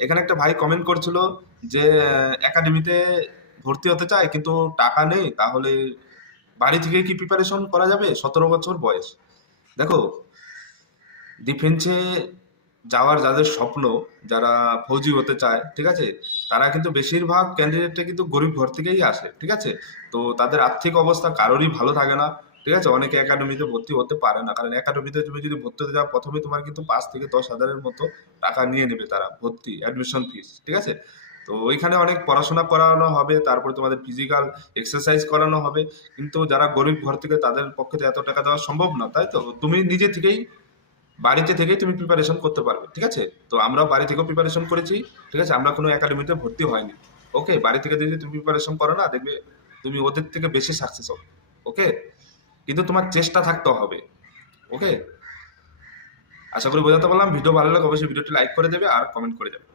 এখানে একটা ভাই কমেন্ট করছিল যে একাডেমিতে ভর্তি হতে চায় কিন্তু টাকা নেই, তাহলে বাড়ি থেকে কি প্রিপারেশন করা যাবে? 17 বছর বয়স। দেখো, ডিফেন্সে যাওয়ার যাদের স্বপ্ন, যারা ফৌজি হতে চায়, ঠিক আছে, তারা কিন্তু বেশিরভাগ ক্যান্ডিডেটটা কিন্তু গরিব ঘর থেকেই আসে, ঠিক আছে। তো তাদের আর্থিক অবস্থা কারোরই ভালো থাকে না, ঠিক আছে। অনেকে একাডেমিতে ভর্তি হতে পারে না, কারণ একাডেমিতে তুমি যদি ভর্তি হতে যাও প্রথমে তোমার কিন্তু 5 থেকে 10 হাজারের মতো টাকা নিয়ে নেবে তারা, ভর্তি অ্যাডমিশন ফিস, ঠিক আছে। তো ওইখানে অনেক পড়াশোনা করানো হবে, তারপরে তোমাদের ফিজিক্যাল এক্সারসাইজ করানো হবে, কিন্তু যারা গরিব ঘর থেকে তাদের পক্ষে তো এত টাকা দেওয়া সম্ভব না, তাই তো। তুমি নিজে থেকেই বাড়িতে থেকেই তুমি প্রিপারেশন করতে পারবে, ঠিক আছে। তো আমরাও বাড়ি থেকেও প্রিপারেশন করেছি, ঠিক আছে। আমরা কোনো একাডেমিতে ভর্তি হয়নি। ওকে, বাড়ি থেকে যদি তুমি প্রিপারেশন করো না, দেখবে তুমি ওদের থেকে বেশি সাকসেস হবে। ওকে, কিন্তু তোমার চেষ্টা থাকতে হবে। ওকে, আশা করি বোঝাতে পারলাম। ভিডিও ভালো লাগে অবশ্যই ভিডিওটি লাইক করে দেবে আর কমেন্ট করে যাবে।